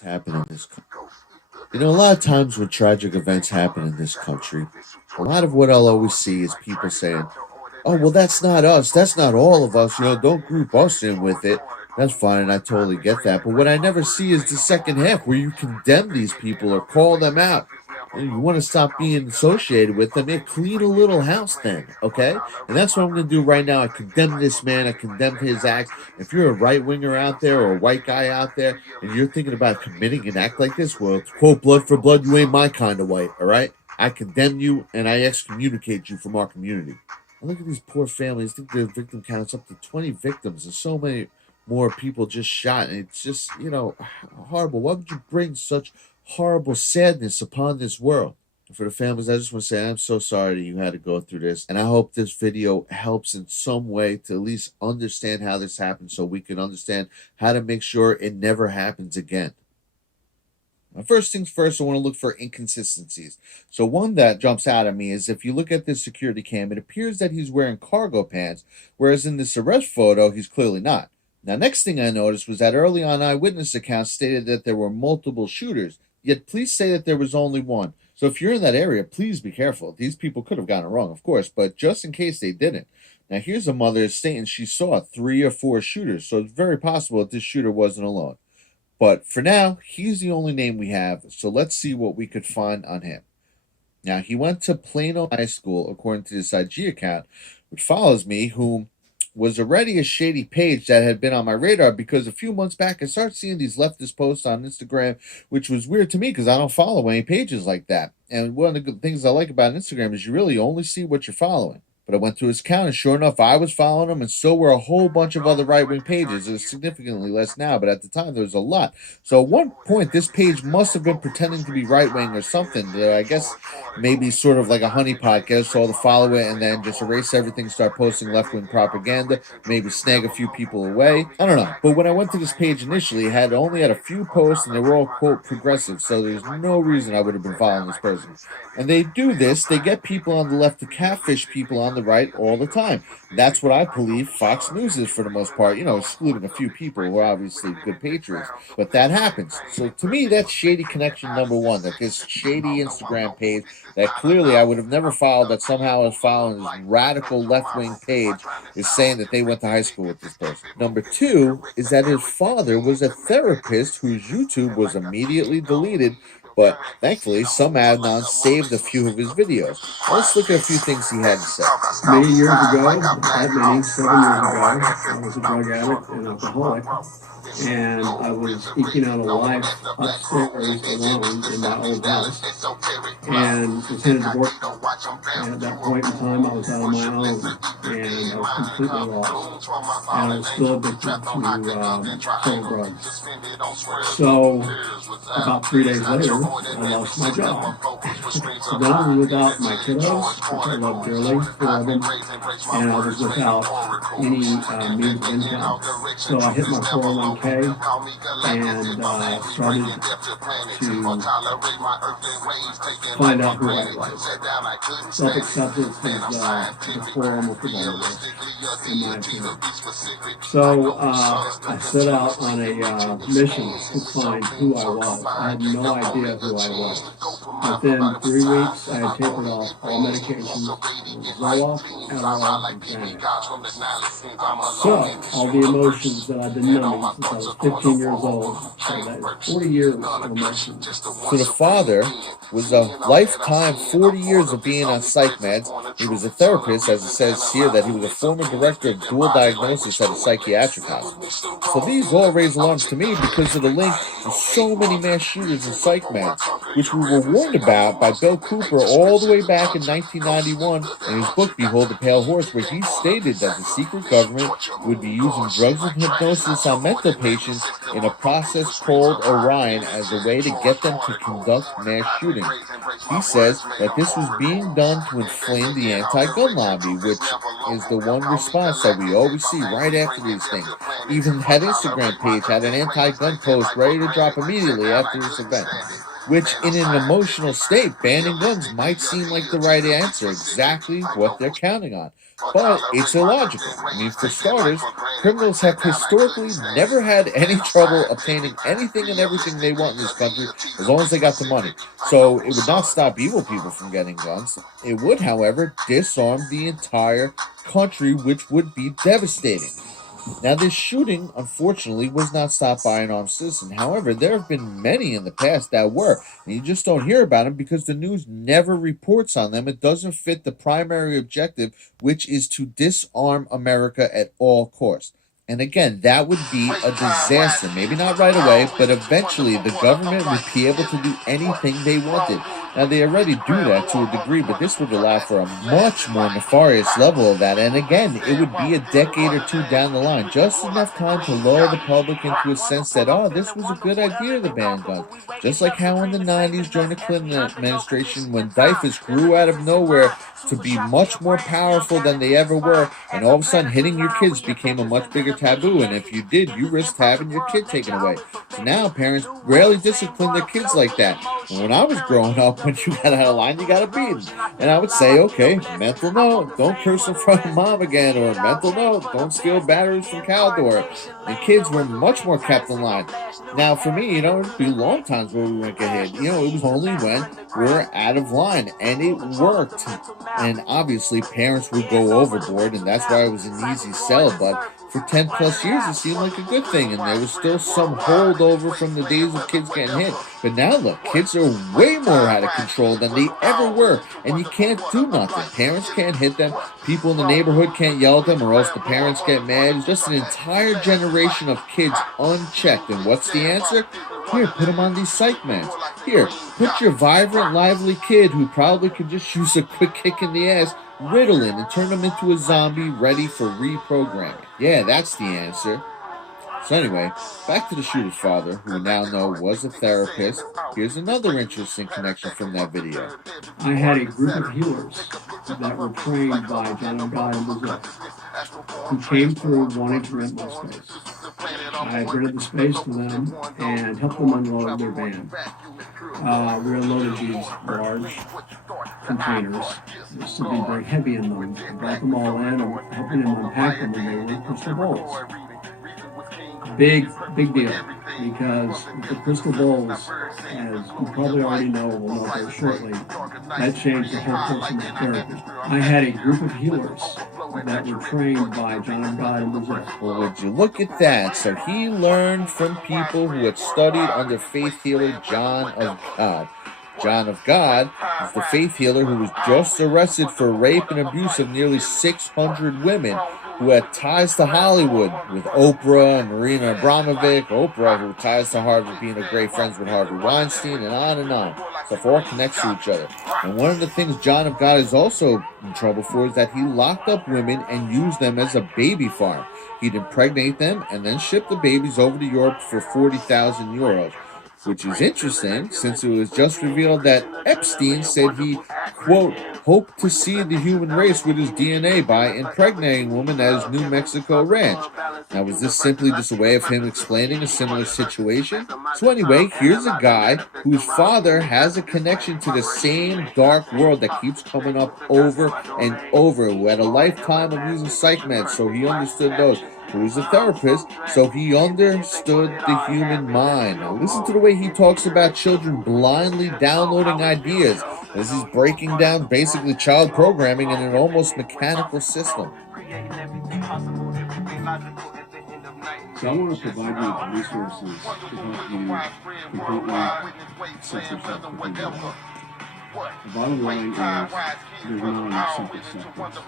happen in this country. You know, a lot of times when tragic events happen in this country, a lot of what I'll always see is people saying, "Oh, well, that's not us. That's not all of us. You know, don't group us in with it." That's fine, and I totally get that. But what I never see is the second half where you condemn these people or call them out. You want to stop being associated with them, yeah, clean a little house then, okay? And that's what I'm going to do right now. I condemn this man. I condemn his acts. If you're a right winger out there or a white guy out there and you're thinking about committing an act like this, well, to quote blood for blood, you ain't my kind of white, all right? I condemn you and I excommunicate you from our community. And look at these poor families. I think the victim count's up to 20 victims and so many more people just shot. And it's just, horrible. Why would you bring such horrible sadness upon this world? For the families, I just want to say I'm so sorry that you had to go through this. And I hope this video helps in some way to at least understand how this happened so we can understand how to make sure it never happens again. Now, first things first, I want to look for inconsistencies. So one that jumps out at me is if you look at this security cam, it appears that he's wearing cargo pants, whereas in this arrest photo, he's clearly not. Now, next thing I noticed was that early on eyewitness accounts stated that there were multiple shooters, yet police say that there was only one. So if you're in that area, please be careful. These people could have gotten it wrong, of course, but just in case they didn't. Now, here's a mother stating she saw 3 or 4 shooters, so it's very possible that this shooter wasn't alone. But for now, he's the only name we have, so let's see what we could find on him. Now, he went to Plano High School, according to this IG account, which follows me, whom was already a shady page that had been on my radar because a few months back I started seeing these leftist posts on Instagram, which was weird to me because I don't follow any pages like that. And one of the good things I like about Instagram is you really only see what you're following. But I went to his account, and sure enough, I was following him, and so were a whole bunch of other right-wing pages. There's significantly less now, but at the time, there was a lot. So at one point, this page must have been pretending to be right-wing or something. I guess maybe sort of like a honeypot, get us all to follow it, and then just erase everything, start posting left-wing propaganda, maybe snag a few people away. I don't know. But when I went to this page initially, it had only had a few posts, and they were all, quote, progressive, so there's no reason I would have been following this person. And they do this, they get people on the left to catfish people on the right all the time. That's what I believe Fox News is for the most part, excluding a few people who are obviously good patriots. But that happens. So to me, that's shady connection number one, that this shady Instagram page that clearly I would have never followed, that somehow is following this radical left-wing page, is saying that they went to high school with this person. Number two is that his father was a therapist whose YouTube was immediately deleted, but thankfully, some admins saved a few of his videos. Let's look at a few things he had to say. Many years ago, not many, 7 years ago, I was a drug addict and alcoholic, and I was eking out a life upstairs alone in my old house, and was headed to work. And at that point in time, I was out on my own, and I was completely lost, and I was still addicted to selling drugs. So about 3 days later, I lost my job. So then I was without my kiddos, which I love dearly, 4 of them, and I was without any means of income. So I hit my 401k and started to find out who I was. Self-acceptance is the form of forgiveness, in my opinion. So I set out on a mission to find who I was. I had no idea who I was. Within 3 weeks, I had tapered off all medications, Zoloft, Adderall, and Xanax. So all the emotions that I've been numbing since I was 15 years old, so that is 40 years of emotions. So the father was a lifetime 40 years of being on psych meds. He was a therapist, as it says here, that he was a former director of dual diagnosis at a psychiatric hospital. So these all raise alarms to me because of the link to so many mass shooters and psych meds, which we were warned about by Bill Cooper all the way back in 1991 in his book Behold the Pale Horse, where he stated that the secret government would be using drugs and hypnosis on mental patients in a process called Orion as a way to get them to conduct mass shootings. He says that this was being done to inflame the anti-gun lobby, which is the one response that we always see right after these things. Even that Instagram page had an anti-gun post ready to drop immediately after this event. which in an emotional state, banning guns might seem like the right answer, exactly what they're counting on. But it's illogical. I mean, for starters, criminals have historically never had any trouble obtaining anything and everything they want in this country as long as they got the money. So it would not stop evil people from getting guns. It would, however, disarm the entire country, which would be devastating. Now, this shooting, unfortunately, was not stopped by an armed citizen. However, there have been many in the past that were, and you just don't hear about them because the news never reports on them. It doesn't fit the primary objective, which is to disarm America at all costs. And again, that would be a disaster. Maybe not right away, but eventually the government would be able to do anything they wanted. Now, they already do that to a degree, but this would allow for a much more nefarious level of that. And again, it would be a decade or two down the line, just enough time to lull the public into a sense that, oh, this was a good idea to ban guns. Just like how in the 90s during the Clinton administration, when DIFAS grew out of nowhere to be much more powerful than they ever were, and all of a sudden hitting your kids became a much bigger taboo, and if you did, you risked having your kid taken away. So now parents rarely discipline their kids like that. And when I was growing up, when you got out of line, you got to beat them. And I would say, okay, mental note, don't curse in front of mom again, or mental note, don't steal batteries from Caldor. And kids were much more kept in line. Now, for me, it'd be long times where we wouldn't get hit. It was only when we were out of line, and it worked. And obviously, parents would go overboard, and that's why it was an easy sell. But for 10 plus years, it seemed like a good thing, and there was still some holdover from the days of kids getting hit. But now, look, kids are way more out of control than they ever were, and you can't do nothing. Parents can't hit them, people in the neighborhood can't yell at them, or else the parents get mad. It's just an entire generation of kids unchecked. And what's the answer? Here, put them on these psych meds. Here, put your vibrant, lively kid who probably could just use a quick kick in the ass, Ritalin, and turn them into a zombie ready for reprogramming. Yeah, that's the answer. So anyway, back to the shooter's father, who we now know was a therapist. Here's another interesting connection from that video. I had a group of healers that were trained by John of God in Brazil, who came through wanting to rent my space. I rented the space to them and helped them unload their van. We unloaded these large containers. There used to be very heavy in them. I brought them all in and helping them unpack them, and they were crystal bowls. Big deal, because the crystal bowls, as you probably already know, will know very shortly, that changed the whole course of my therapy. I had a group of healers that were trained by John of God in Brazil. Well, would you look at that? So he learned from people who had studied under faith healer John of God. John of God is the faith healer who was just arrested for rape and abuse of nearly 600 women, who had ties to Hollywood with Oprah and Marina Abramovic. Oprah, who ties to Harvey, being a great friends with Harvey Weinstein, and on and on. So it all connects to each other. And one of the things John of God is also in trouble for is that he locked up women and used them as a baby farm. He'd impregnate them and then ship the babies over to Europe for 40,000 euros. Which is interesting, since it was just revealed that Epstein said he, quote, hoped to seed the human race with his DNA by impregnating women at his New Mexico ranch. Now, was this simply just a way of him explaining a similar situation? So anyway, here's a guy whose father has a connection to the same dark world that keeps coming up over and over, who had a lifetime of using psych meds, so he understood those. Who was a therapist, so he understood the human mind. Now listen to the way he talks about children blindly downloading ideas, as he's breaking down basically child programming in an almost mechanical system. So I want to provide you with resources to help you completely set yourself free. The bottom line is there's not enough self-acceptance.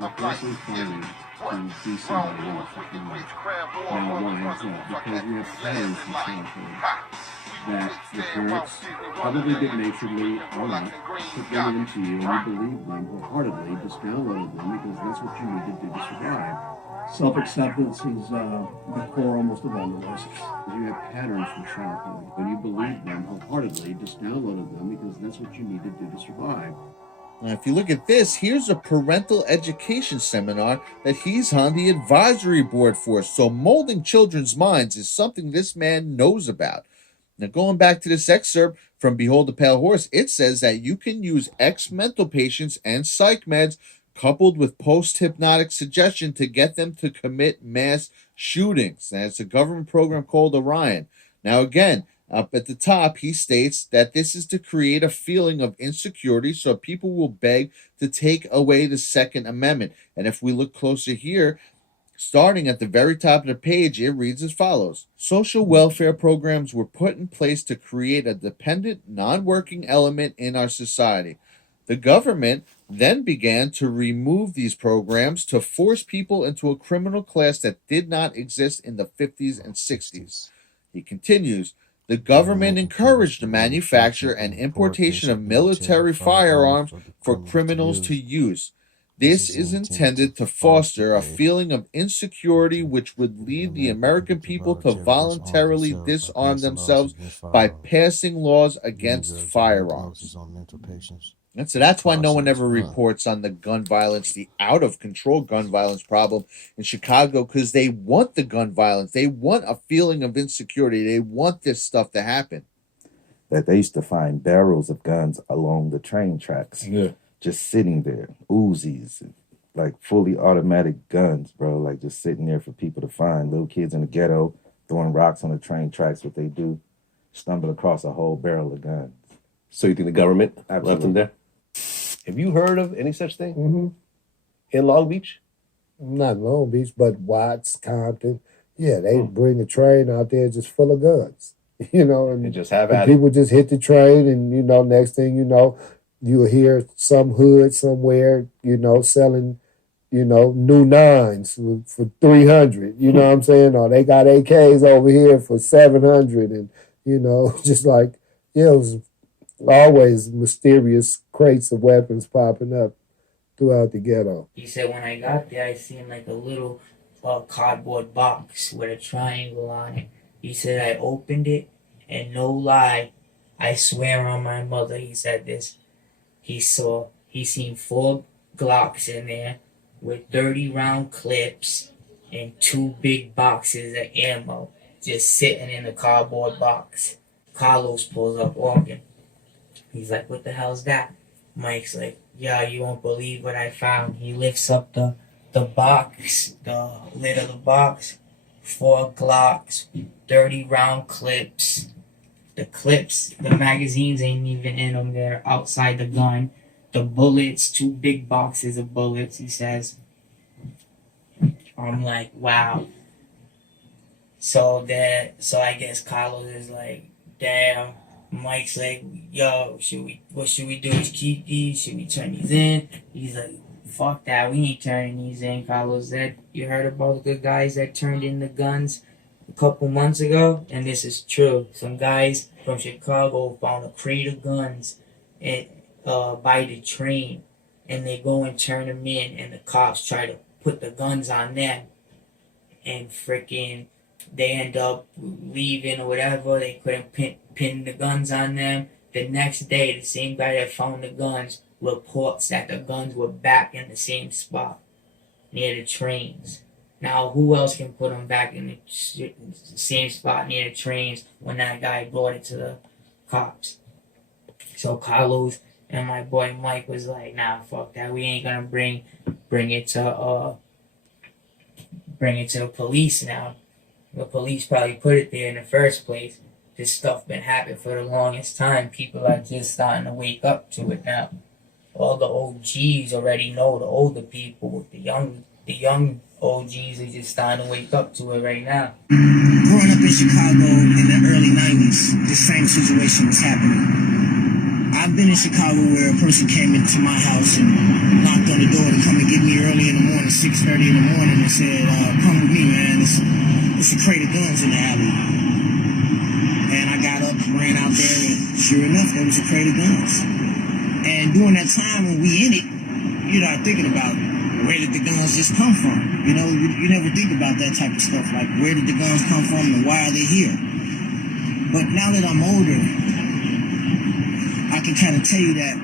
We're constantly fighting to be somebody else. Now, why is that? Because we have patterns from childhood that your parents, probably good naturedly or not, put them into you, and you believe them wholeheartedly, just downloaded them because that's what you need to do to survive. Self-acceptance is the core almost of all relationships. You have patterns from childhood. When you believe them wholeheartedly, just downloaded them because that's what you need to do to survive. Now, if you look at this, here's a parental education seminar that he's on the advisory board for. So molding children's minds is something this man knows about. Now, going back to this excerpt from Behold the Pale Horse, it says that you can use ex-mental patients and psych meds coupled with post-hypnotic suggestion to get them to commit mass shootings. And it's a government program called Orion. Now, again, up at the top, he states that this is to create a feeling of insecurity so people will beg to take away the Second Amendment. And if we look closer here, starting at the very top of the page, it reads as follows. Social welfare programs were put in place to create a dependent, non-working element in our society. The government then began to remove these programs to force people into a criminal class that did not exist in the 50s and 60s. He continues, the government encouraged the manufacture and importation of military firearms for criminals to use. This is intended to foster a feeling of insecurity which would lead the American people to voluntarily disarm themselves by passing laws against firearms. And so that's why no one ever reports on the gun violence, the out-of-control gun violence problem in Chicago, because they want the gun violence. They want a feeling of insecurity. They want this stuff to happen. That they used to find barrels of guns along the train tracks. Yeah. Just sitting there, Uzis, like fully automatic guns, bro, like just sitting there for people to find. Little kids in the ghetto throwing rocks on the train tracks, what they do, stumble across a whole barrel of guns. So you think the government left Absolutely. them there? Have you heard of any such thing Mm-hmm. in Long Beach? Not Long Beach, but Watts, Compton. Yeah, they bring the train out there just full of guns, you know, And and, just have and at it? people just hit the train, and you know, next thing you know, you'll hear some hood somewhere, you know, selling, you know, new nines for 300. You know what I'm saying? Or they got AKs over here for 700, and you know, just like yeah, it was always mysterious crates of weapons popping up throughout the ghetto. He said when I got there, I seen like a little cardboard box with a triangle on it. He said I opened it, and no lie, I swear on my mother, he said this. He seen 4 Glocks in there with 30 round clips and 2 big boxes of ammo just sitting in the cardboard box. Carlos pulls up walking. He's like, what the hell's that? Mike's like, yeah, you won't believe what I found. He lifts up the box, the lid of the box, 4 Glocks, 30 round clips. The clips, the magazines ain't even in them. They're outside the gun. The bullets, 2 big boxes of bullets, he says. I'm like, wow. So I guess Carlos is like, damn. Mike's like, yo, what should we do? Is keep these? Should we turn these in? He's like, fuck that, we ain't turning these in. Carlos said, you heard about the guys that turned in the guns a couple months ago? And this is true. Some guys from Chicago found a crate of guns by the train, and they go and turn them in, and the cops try to put the guns on them, and freaking they end up leaving or whatever. They couldn't pin the guns on them. The next day, the same guy that found the guns reports that the guns were back in the same spot near the trains. Now, who else can put them back in the same spot near the trains when that guy brought it to the cops? So Carlos and my boy Mike was like, nah, fuck that. We ain't gonna bring it to the police now. The police probably put it there in the first place. This stuff been happening for the longest time. People are just starting to wake up to it now. All the OGs already know. The older people, the young OGs are just starting to wake up to it right now. Growing up in Chicago in the early 90s, the same situation was happening. I've been in Chicago where a person came into my house and knocked on the door to come and get me early in the morning, 6:30 in the morning, and said, come with me, man. It's a crate of guns in the alley. And I got up, ran out there, and sure enough, there was a crate of guns. And during that time when we in it, you're not thinking about where did the guns just come from? You know, you never think about that type of stuff, like where did the guns come from and why are they here? But now that I'm older, I can kind of tell you that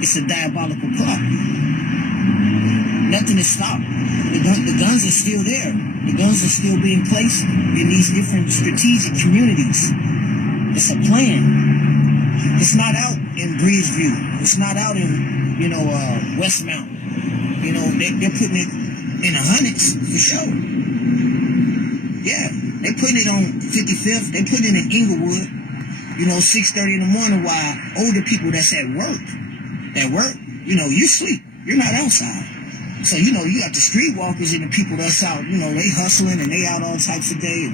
it's a diabolical plot. Nothing is stopped. The guns are still there. The guns are still being placed in these different strategic communities. It's a plan. It's not out in Bridgeview. It's not out in, Westmount. They're putting it in the hundreds for sure. Yeah, they putting it on 55th. They putting it in Inglewood. 6:30 in the morning while older people that's at work, you sleep. You're not outside. So, you got the streetwalkers and the people that's out, they hustling and they out all types of day.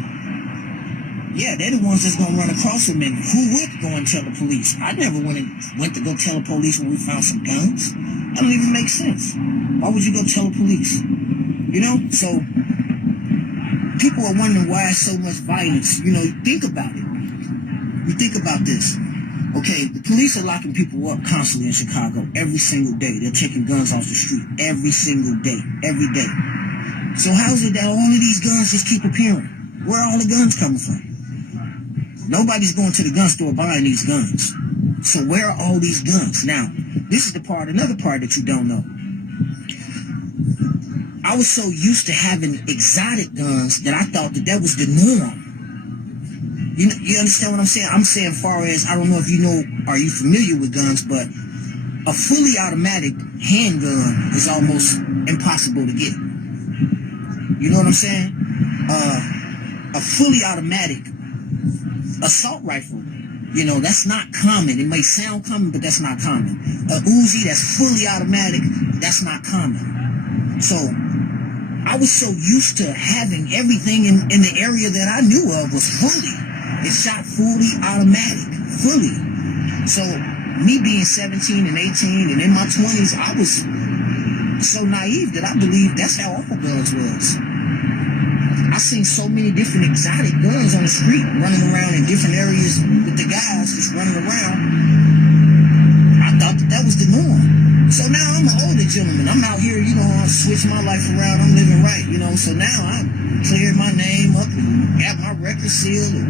Yeah, they're the ones that's going to run across them. And who would go and tell the police? I never went to go tell the police when we found some guns. That don't even make sense. Why would you go tell the police? So people are wondering why so much violence. Think about it. You think about this. Okay, the police are locking people up constantly in Chicago every single day. They're taking guns off the street every single day, every day. So how is it that all of these guns just keep appearing? Where are all the guns coming from? Nobody's going to the gun store buying these guns. So where are all these guns? Now, this is another part that you don't know. I was so used to having exotic guns that I thought that was the norm. You understand what I'm saying? I'm saying far as, I don't know if are you familiar with guns, but a fully automatic handgun is almost impossible to get. You know what I'm saying? A fully automatic assault rifle, that's not common. It may sound common, but that's not common. A Uzi that's fully automatic, that's not common. So I was so used to having everything in the area that I knew of was fully. It shot fully automatic, fully. So me being 17 and 18 and in my 20s, I was so naive that I believed that's how all guns was. I seen so many different exotic guns on the street running around in different areas with the guys just running around. I thought that was the norm. So now I'm an older gentleman. I'm out here, I switched my life around. I'm living right, So now I cleared my name up and got my record sealed. And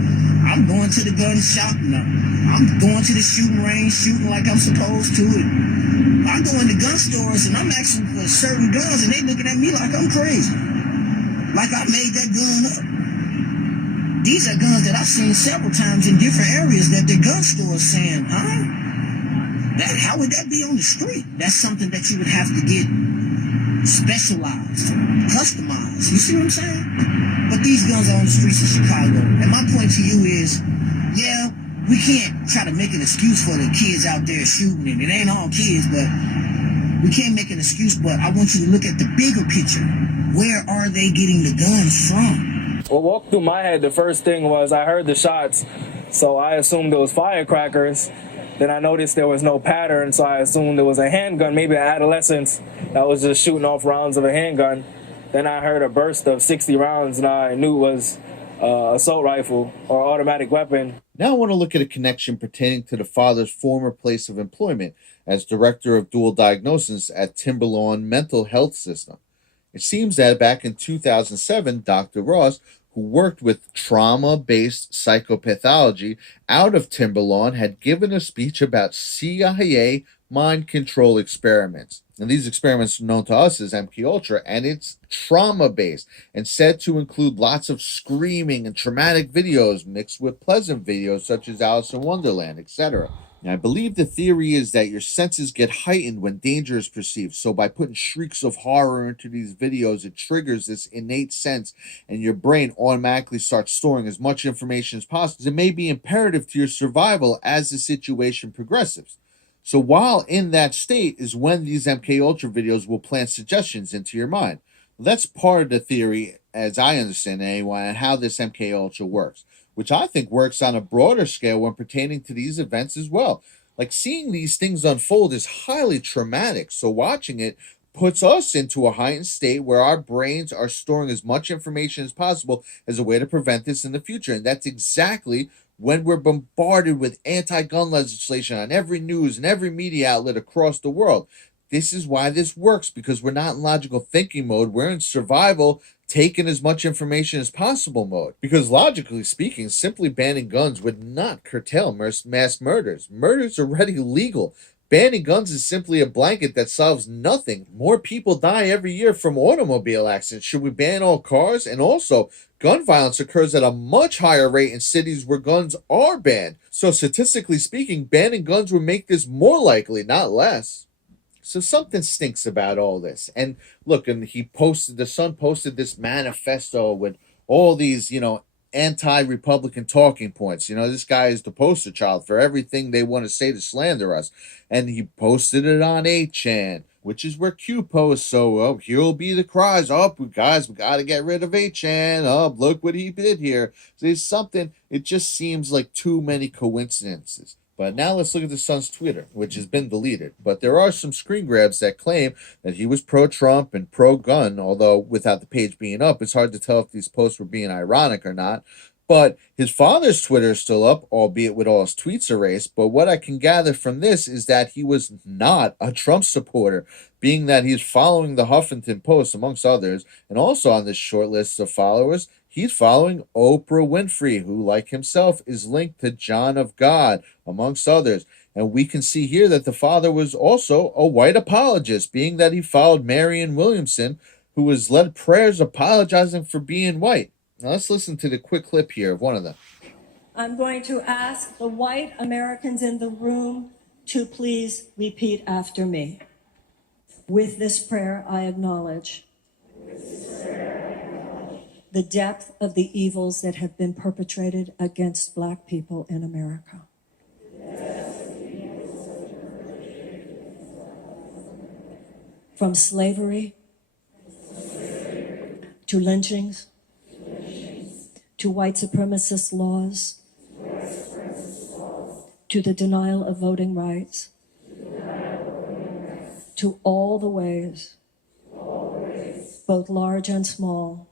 I'm going to the gun shop and I'm going to the shooting range, shooting like I'm supposed to. And I go into gun stores and I'm asking for certain guns and they looking at me like I'm crazy. Like I made that gun up. These are guns that I've seen several times in different areas that the gun stores saying, huh? How would that be on the street? That's something that you would have to get specialized, customized. You see what I'm saying? But these guns are on the streets of Chicago. And my point to you is, yeah, we can't try to make an excuse for the kids out there shooting. And it ain't all kids, but we can't make an excuse. But I want you to look at the bigger picture. Where are they getting the guns from? What walked through my head, the first thing was I heard the shots, so I assumed it was firecrackers. Then I noticed there was no pattern, so I assumed it was a handgun, maybe an adolescent that was just shooting off rounds of a handgun. Then I heard a burst of 60 rounds, and I knew it was assault rifle or automatic weapon. Now I want to look at a connection pertaining to the father's former place of employment as director of dual diagnosis at Timberlawn Mental Health System. It seems that back in 2007, Dr. Ross, who worked with trauma-based psychopathology out of Timberlawn, had given a speech about CIA mind control experiments. And these experiments are known to us as MKUltra, and it's trauma-based and said to include lots of screaming and traumatic videos mixed with pleasant videos such as Alice in Wonderland, etc. And I believe the theory is that your senses get heightened when danger is perceived. So by putting shrieks of horror into these videos, it triggers this innate sense, and your brain automatically starts storing as much information as possible. It may be imperative to your survival as the situation progresses. So while in that state is when these MKUltra videos will plant suggestions into your mind. Well, that's part of the theory, as I understand it anyway, and how this MKUltra works, which I think works on a broader scale when pertaining to these events as well. Like, seeing these things unfold is highly traumatic, so watching it puts us into a heightened state where our brains are storing as much information as possible as a way to prevent this in the future. And that's exactly when we're bombarded with anti-gun legislation on every news and every media outlet across the world. This is why this works, because we're not in logical thinking mode. We're in survival, taking as much information as possible mode. Because logically speaking, simply banning guns would not curtail mass murders. Murder's already legal. Banning guns is simply a blanket that solves nothing. More people die every year from automobile accidents. Should we ban all cars? And also, gun violence occurs at a much higher rate in cities where guns are banned. So, statistically speaking, banning guns would make this more likely, not less. So something stinks about all this. And look, and the Sun posted this manifesto with all these, anti-Republican talking points. This guy is the poster child for everything they want to say to slander us. And he posted it on 8chan, which is where Q posts. So, here'll be the cries. Oh, guys, we got to get rid of 8chan. Oh, look what he did here. There's something, it just seems like too many coincidences. But now let's look at the Sun's Twitter, which has been deleted. But there are some screen grabs that claim that he was pro-Trump and pro-gun, although without the page being up, it's hard to tell if these posts were being ironic or not. But his father's Twitter is still up, albeit with all his tweets erased. But what I can gather from this is that he was not a Trump supporter, being that he's following the Huffington Post, amongst others, and also on this short list of followers, he's following Oprah Winfrey, who, like himself, is linked to John of God, amongst others. And we can see here that the father was also a white apologist, being that he followed Marianne Williamson, who has led prayers apologizing for being white. Now let's listen to the quick clip here of one of them. I'm going to ask the white Americans in the room to please repeat after me. With this prayer, I acknowledge the depth of the evils that have been perpetrated against Black people in America. From slavery to lynchings to white supremacist laws to the denial of voting rights to all the ways, both large and small,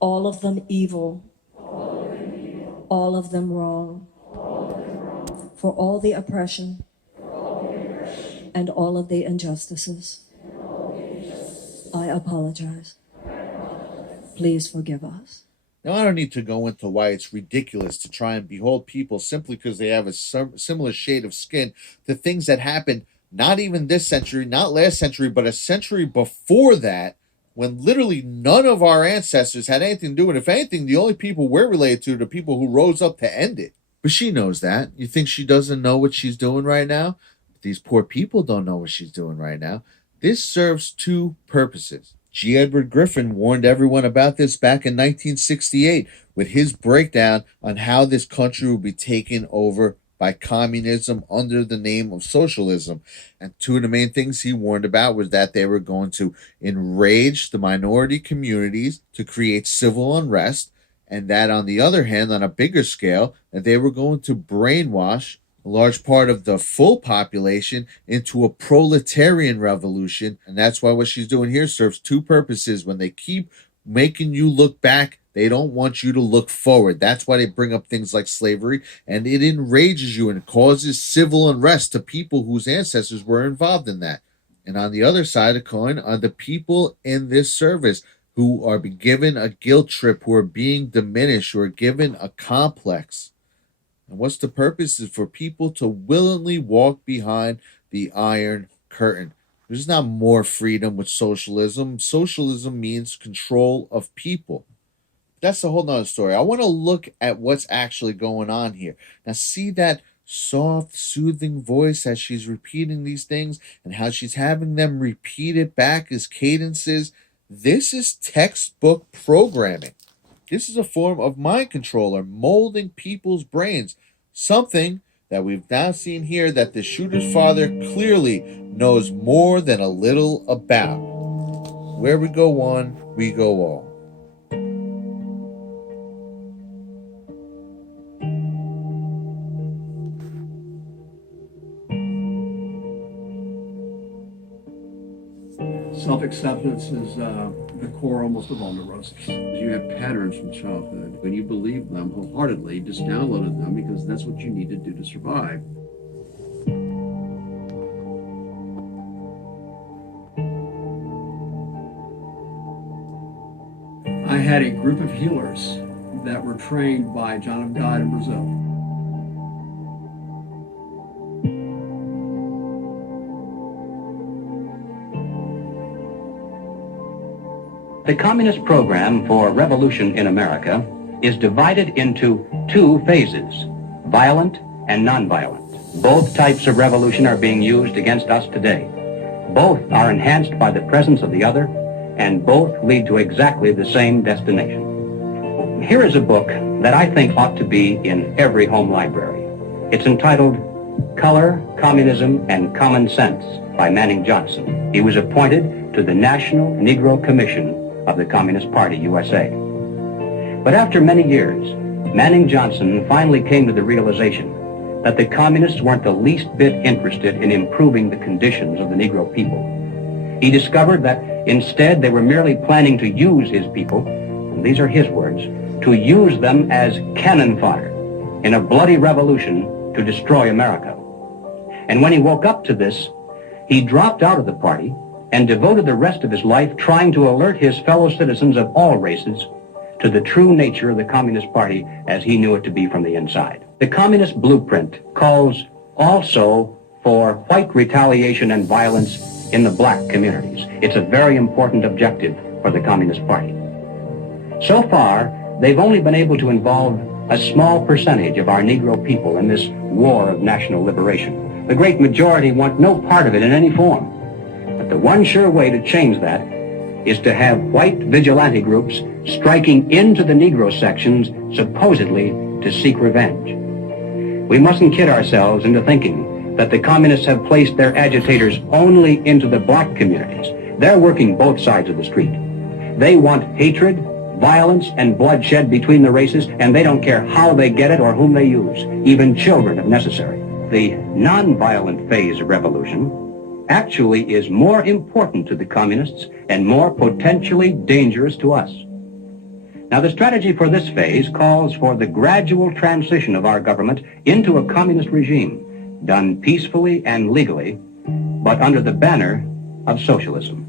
all of them evil, all of them wrong, for all the oppression and all of the injustices. I apologize. Please forgive us. Now, I don't need to go into why it's ridiculous to try and behold people simply because they have a similar shade of skin to things that happened not even this century, not last century, but a century before that, when literally none of our ancestors had anything to do with it. If anything, the only people we're related to are the people who rose up to end it. But she knows that. You think she doesn't know what she's doing right now? These poor people don't know what she's doing right now. This serves two purposes. G. Edward Griffin warned everyone about this back in 1968 with his breakdown on how this country will be taken over by communism under the name of socialism. And two of the main things he warned about was that they were going to enrage the minority communities to create civil unrest, and that on the other hand, on a bigger scale, that they were going to brainwash a large part of the full population into a proletarian revolution. And that's why what she's doing here serves two purposes. When they keep making you look back, they don't want you to look forward. That's why they bring up things like slavery, and it enrages you and causes civil unrest to people whose ancestors were involved in that. And on the other side of the coin are the people in this service who are given a guilt trip, who are being diminished, who are given a complex. And what's the purpose? Is for people to willingly walk behind the Iron Curtain. There's not more freedom with socialism. Socialism means control of people. That's a whole nother story. I want to look at what's actually going on here. Now, see that soft, soothing voice as she's repeating these things and how she's having them repeat it back as cadences. This is textbook programming. This is a form of mind control or molding people's brains. Something that we've now seen here that the shooter's father clearly knows more than a little about. Where we go one, we go all. Self-acceptance is the core almost of all neuroses. You have patterns from childhood. When you believe them wholeheartedly, you just downloaded them because that's what you need to do to survive. I had a group of healers that were trained by John of God in Brazil. The communist program for revolution in America is divided into two phases, violent and nonviolent. Both types of revolution are being used against us today. Both are enhanced by the presence of the other, and both lead to exactly the same destination. Here is a book that I think ought to be in every home library. It's entitled Color, Communism, and Common Sense by Manning Johnson. He was appointed to the National Negro Commission of the Communist Party, USA. But after many years, Manning Johnson finally came to the realization that the communists weren't the least bit interested in improving the conditions of the Negro people. He discovered that instead they were merely planning to use his people, and these are his words, to use them as cannon fodder in a bloody revolution to destroy America. And when he woke up to this, he dropped out of the party and devoted the rest of his life trying to alert his fellow citizens of all races to the true nature of the Communist Party as he knew it to be from the inside. The Communist Blueprint calls also for white retaliation and violence in the black communities. It's a very important objective for the Communist Party. So far, they've only been able to involve a small percentage of our Negro people in this war of national liberation. The great majority want no part of it in any form. But the one sure way to change that is to have white vigilante groups striking into the Negro sections, supposedly to seek revenge. We mustn't kid ourselves into thinking that the communists have placed their agitators only into the black communities. They're working both sides of the street. They want hatred, violence, and bloodshed between the races, and they don't care how they get it or whom they use, even children if necessary. The nonviolent phase of revolution actually is more important to the communists and more potentially dangerous to us. Now, the strategy for this phase calls for the gradual transition of our government into a communist regime, done peacefully and legally, but under the banner of socialism.